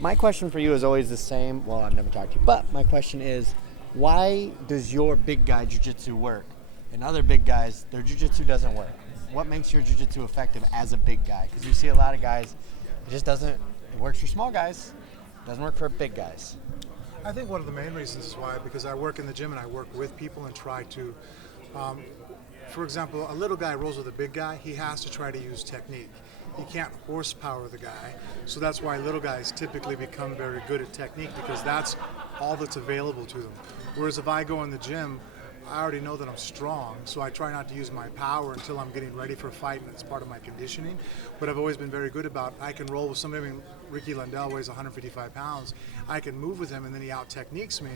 My question for you is always the same. Well, I've never talked to you, but my question is, why does your big guy jiu-jitsu work and other big guys, their jiu-jitsu doesn't work? What makes your jiu-jitsu effective as a big guy? Because you see a lot of guys, it just doesn't, it works for small guys, doesn't work for big guys. I think one of the main reasons is why, because I work in the gym and I work with people and try to, for example, a little guy rolls with a big guy, he has to try to use technique. You can't horsepower the guy, so that's why little guys typically become very good at technique, because that's all that's available to them. Whereas if I go in the gym, I already know that I'm strong, so I try not to use my power until I'm getting ready for a fight, and it's part of my conditioning. But I've always been very good about, I can roll with somebody. I mean, Ricky Lundell weighs 155 pounds. I can move with him, and then he out-techniques me.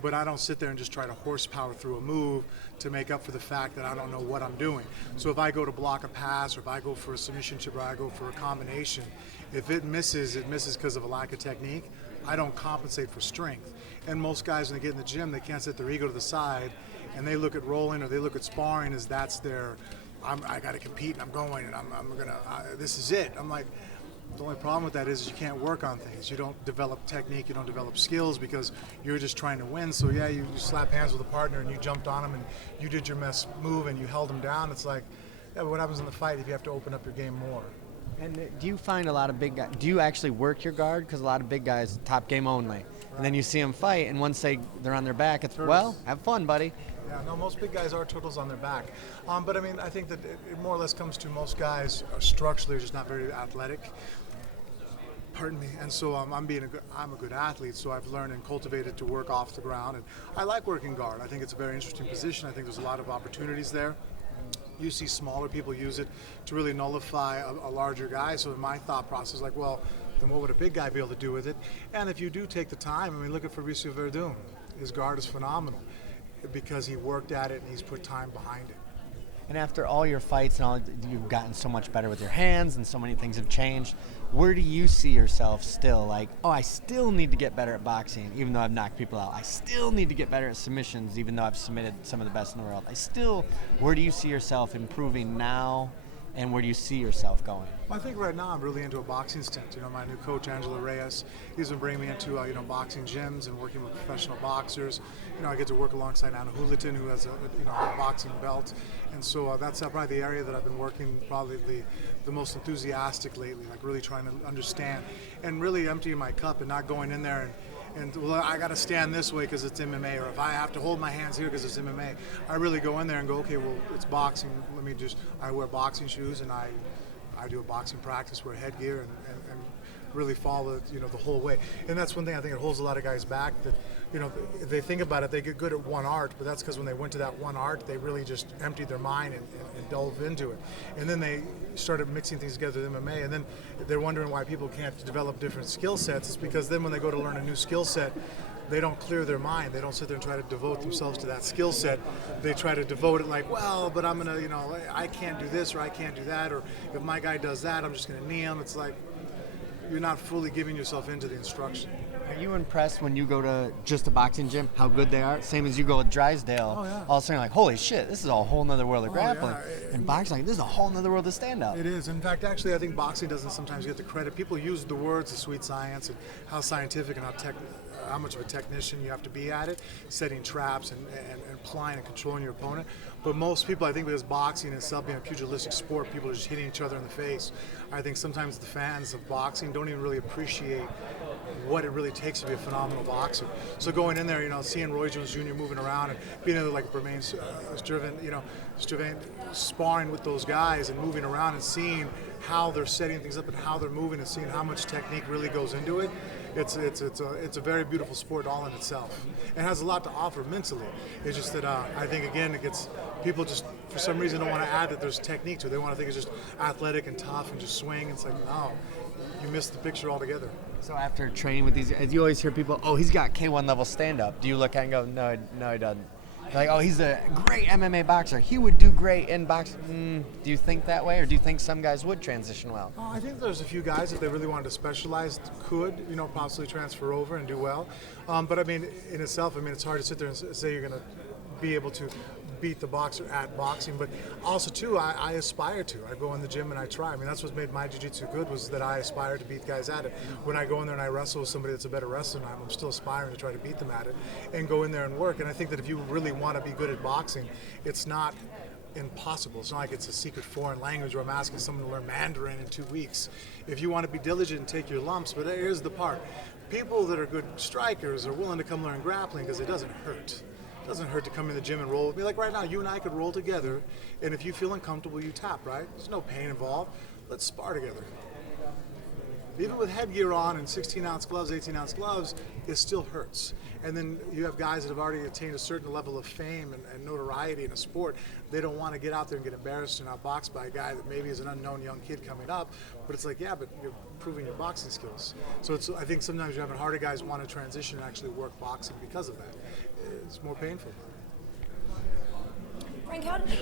But I don't sit there and just try to horsepower through a move to make up for the fact that I don't know what I'm doing. So if I go to block a pass, or if I go for a submission chip, or I go for a combination, if it misses because of a lack of technique. I don't compensate for strength. And most guys, when they get in the gym, they can't set their ego to the side, and they look at rolling or they look at sparring as that's their, I got to compete, and I'm going, and I'm gonna, this is it. I'm like, the only problem with that is you can't work on things. You don't develop technique, you don't develop skills, because you're just trying to win. So yeah, you slap hands with a partner and you jumped on him and you did your move and you held him down. It's like, yeah, but what happens in the fight if you have to open up your game more? And do you find a lot of big guys, do you actually work your guard? Because a lot of big guys, top game only. Right. And then you see them fight, and once they're on their back, it's, well, have fun, buddy. Yeah, no, most big guys are turtles on their back. But I mean, I think that it more or less comes to most guys are structurally just not very athletic. Pardon me. And so I'm a good athlete, so I've learned and cultivated to work off the ground. And I like working guard. I think it's a very interesting position. I think there's a lot of opportunities there. You see smaller people use it to really nullify a larger guy. So in my thought process, like, well, then what would a big guy be able to do with it? And if you do take the time, I mean, look at Fabricio Verdun. His guard is phenomenal because he worked at it and he's put time behind it. And after all your fights and all, you've gotten so much better with your hands and so many things have changed. Where do you see yourself still? Like, oh, I still need to get better at boxing, even though I've knocked people out. I still need to get better at submissions, even though I've submitted some of the best in the world. Where do you see yourself improving now, and where do you see yourself going? Well, I think right now I'm really into a boxing stint. You know, my new coach, Angela Reyes, he's been bringing me into boxing gyms and working with professional boxers. You know, I get to work alongside Anna Hulitin, who has a boxing belt, and so that's probably the area that I've been working probably the most enthusiastic lately, like really trying to understand and really emptying my cup and not going in there and well, I got to stand this way because it's MMA, or if I have to hold my hands here because it's MMA. I really go in there and go, okay, well, it's boxing. I wear boxing shoes and I do a boxing practice, wear headgear and really follow the whole way. And that's one thing I think it holds a lot of guys back, that they think about it, they get good at one art, but that's because when they went to that one art, they really just emptied their mind and delved into it. And then they started mixing things together with MMA, and then they're wondering why people can't develop different skill sets. It's because then when they go to learn a new skill set, they don't clear their mind. They don't sit there and try to devote themselves to that skill set. They try to devote it like, well, but I'm going to, I can't do this or I can't do that, or if my guy does that, I'm just going to knee him. It's like you're not fully giving yourself into the instruction. Are you impressed when you go to just a boxing gym, how good they are? Same as you go to Drysdale, oh, yeah. All of a sudden you're like, holy shit, this is a whole nother world of grappling. Yeah. And boxing, like, this is a whole nother world of stand-up. It is. In fact, actually, I think boxing doesn't sometimes get the credit. People use the words, the sweet science, and how scientific and how much of a technician you have to be at it, setting traps and applying and controlling your opponent. But most people, I think, because boxing itself being a pugilistic sport, people are just hitting each other in the face. I think sometimes the fans of boxing don't even really appreciate what it really takes to be a phenomenal boxer. So going in there, seeing Roy Jones Jr. moving around and being able to, like, Bermudez, Striven, sparring with those guys and moving around and seeing how they're setting things up and how they're moving and seeing how much technique really goes into it. It's a very beautiful sport all in itself. It has a lot to offer mentally. It's just that I think, again, it gets people just for some reason don't want to add that there's technique to it. They want to think it's just athletic and tough and just swing. It's like, no, you missed the picture altogether. So after training with these, you always hear people, oh, he's got K1 level stand-up. Do you look at it and go, no, he doesn't? Like, oh, he's a great MMA boxer. He would do great in boxing. Do you think that way, or do you think some guys would transition well? I think there's a few guys, if they really wanted to specialize, could, possibly transfer over and do well. But I mean, in itself, it's hard to sit there and say you're going to be able to beat the boxer at boxing, but also too, I aspire to. I go in the gym and I try. I mean, that's what made my jiu-jitsu good, was that I aspire to beat guys at it. When I go in there and I wrestle with somebody that's a better wrestler than I'm still aspiring to try to beat them at it and go in there and work. And I think that if you really want to be good at boxing, it's not impossible. It's not like it's a secret foreign language where I'm asking someone to learn Mandarin in 2 weeks. If you want to be diligent and take your lumps, but here's the part. People that are good strikers are willing to come learn grappling because it doesn't hurt. It doesn't hurt to come in the gym and roll with me. Like right now, you and I could roll together, and if you feel uncomfortable, you tap, right? There's no pain involved. Let's spar together. Even with headgear on and 16-ounce gloves, 18-ounce gloves, it still hurts. And then you have guys that have already attained a certain level of fame and notoriety in a sport. They don't want to get out there and get embarrassed and outboxed by a guy that maybe is an unknown young kid coming up. But it's like, yeah, but you're proving your boxing skills. So I think sometimes you're having harder guys want to transition and actually work boxing because of that. It's more painful. Frank, how did